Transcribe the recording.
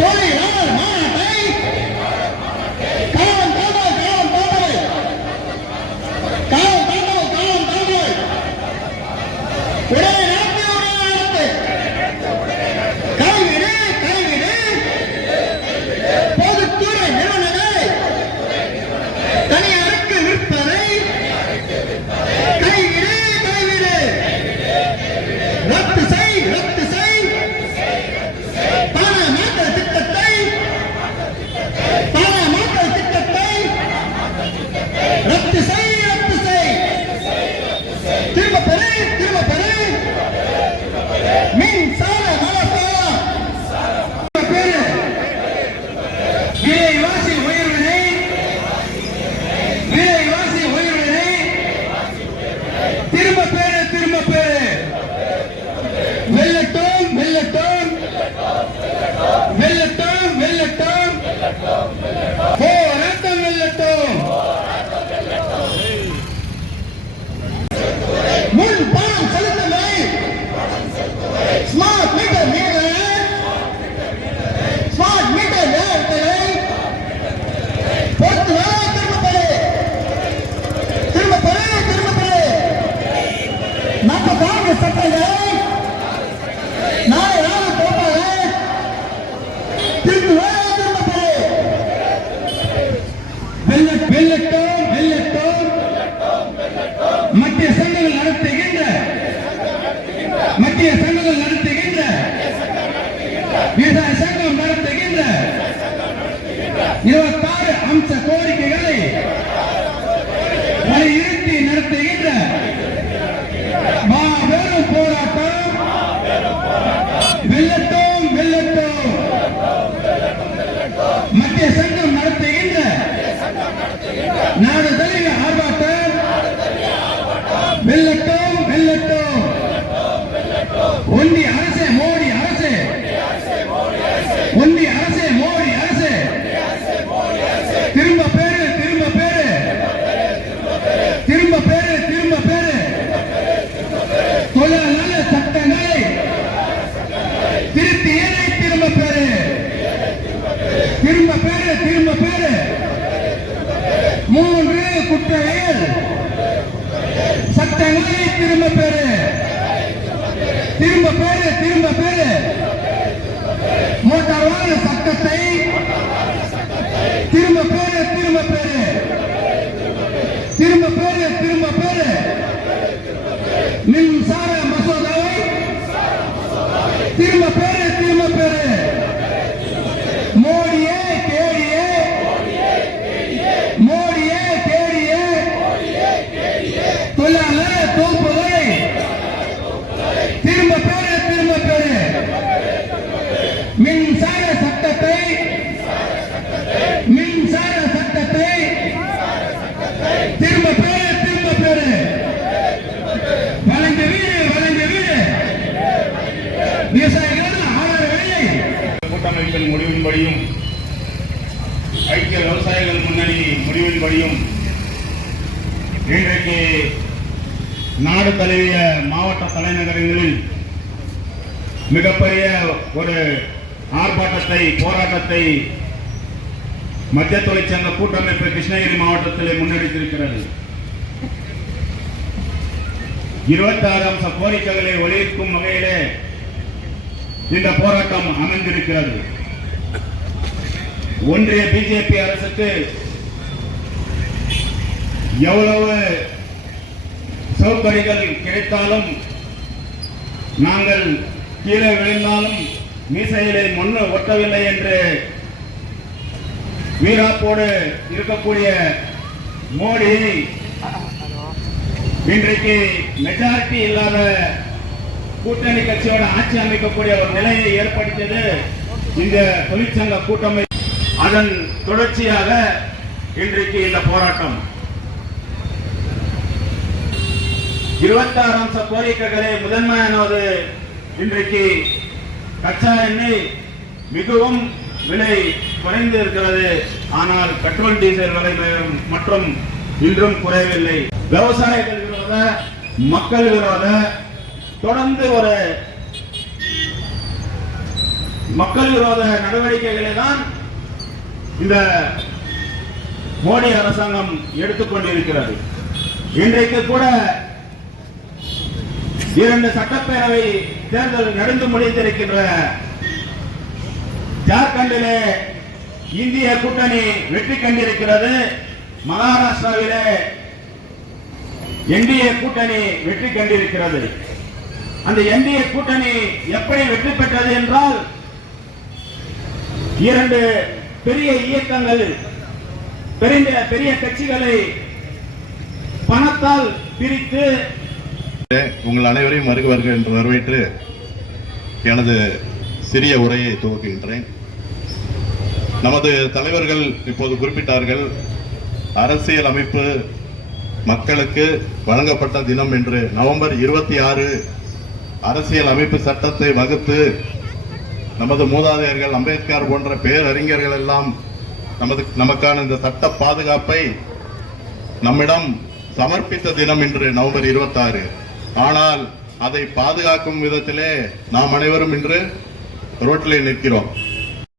தொழிலாளர் மாநாட்டை காலம் தாண்டவை உடனே நடத்து கைவிடு பொதுத்துறை நிறுவனங்களை தனியாருக்கு விற்பதை கைவிடு ரத்து செய் பாராமாக்கல் திட்டத்தை ரத்து செய் திரும்ப பெறு மின்சார விலைவாசி உயர்வினை திரும்ப பெறு வெல்லட்டும் போராட்டம் வெல்லட்டும் முன் பணம் செலுத்தலை ஸ்மார்ட் மீட்டர் பொறுத்து திரும்ப பெறு நம்ம காங்கிரஸ் சட்டங்களை நாளை போட்டாங்க திரும்ப வெல்லட்டும் மத்திய சங்கங்கள் நடத்துகின்ற விவசாய சங்கம் நடத்துகின்ற 26 அம்ச கோரிக்கைகளை வலியுறுத்தி நடத்துகின்ற மாபெரும் போராட்டம் வெல்லட்டும் மத்திய சங்கம் நடத்துகின்ற நாடு தழுவிய ஆர்ப்பாட்டம் வெல்லட்டும் ஒன்றிய அரசே மோடி அரசே திரும்ப பெறு தொழிலாளர் சட்டங்களை திருத்தியதை திரும்ப பெறு 3 குற்றவியல் சட்டங்களை திரும்ப பெறு மோட்டார் வாகன சட்டத்தை திரும்ப பெறு மின்சார மசோதாவை திரும்ப பெறு மோடியே கேடியே தொழிலாளர் தொகுப்புகளை திரும்ப பெறு மின்சார சட்டத்தை திரும்ப பெறு வழங்க வீடு விவசாயிகள் ஆதார விலையை கூட்டமைப்பின் முடிவின்படியும் ஐக்கிய விவசாயிகள் முன்னணி முடிவின்படியும் இன்றைக்கு நாடு தழுவிய மாவட்ட தலைநகரங்களில் மிகப்பெரிய ஒரு போராட்டத்தை மத்திய தொழிற்சங்க கூட்டமைப்பு கிருஷ்ணகிரி மாவட்டத்தில் முன்னெடுத்திருக்கிறது. 26 அம்ச கோரிக்கைகளை வலியுறுத்தும் வகையிலே இந்த போராட்டம் அமைந்திருக்கிறது. ஒன்றிய பிஜேபி அரசுக்கு எவ்வளவு சௌகரியங்கள் கிடைத்தாலும் நாங்கள் கீழே விழுந்தாலும் மீசையிலே மண்ணு ஒட்டவில்லை என்று வீராப்போடு இருக்கக்கூடிய மோடி இன்றைக்கு மெஜாரிட்டி இல்லாத கூட்டணி கட்சியோட ஆட்சி அமைக்கக்கூடிய ஒரு நிலையை ஏற்படுத்தியது இந்த தொழிற்சங்க கூட்டமைப்பு. அதன் தொடர்ச்சியாக இன்றைக்கு இந்த போராட்டம் 26 அம்ச கோரிக்கைகளை முதன்மையானது. இன்றைக்கு கச்சா எண்ணெய் மிகவும் விலை குறைந்து இருக்கிறது. ஆனால் பெட்ரோல் டீசல் விலை மற்றும் இன்றும் குறையவில்லை. விவசாயிகள் விரோத மக்கள் விரோத தொடர்ந்து ஒரு மக்கள் விரோத நடவடிக்கைகளை தான் இந்த மோடி அரசாங்கம் எடுத்துக்கொண்டிருக்கிறது. இன்றைக்கு கூட 2 சட்டப்பேரவை தேர்தல் நடந்து முடிந்திருக்கின்ற ஜார்க்கண்டிலே இந்திய கூட்டணி வெற்றி கண்டிருக்கிறது. மகாராஷ்டிராவிலே என்டிஏ கூட்டணி வெற்றி கண்டிருக்கிறது. அந்த என்டிஏ கூட்டணி எப்படி வெற்றி பெற்றது என்றால் 2 பெரிய இயக்கங்கள், பெரிய கட்சிகளை பணத்தால் பிரித்து உங்கள் அனைவரையும் வருக என்று வரவேற்று எனது சிறிய உரையை துவக்குகின்றேன். நமது தலைவர்கள் இப்போது குறிப்பிட்டார்கள், அரசியல் அமைப்பு மக்களுக்கு வழங்கப்பட்ட தினம் என்று. நவம்பர் 26 அரசியல் அமைப்பு சட்டத்தை வகுத்து நமது மூதாதையர்கள் அம்பேத்கர் போன்ற பேரறிஞர்கள் எல்லாம் நமக்கான இந்த சட்ட பாதுகாப்பை நம்மிடம் சமர்ப்பித்த தினம் என்று நவம்பர் 26. ஆனால் அதை பாதுகாக்கும் விதத்திலே நாம் அனைவரும் இன்று ரோட்டிலே நிற்கிறோம்.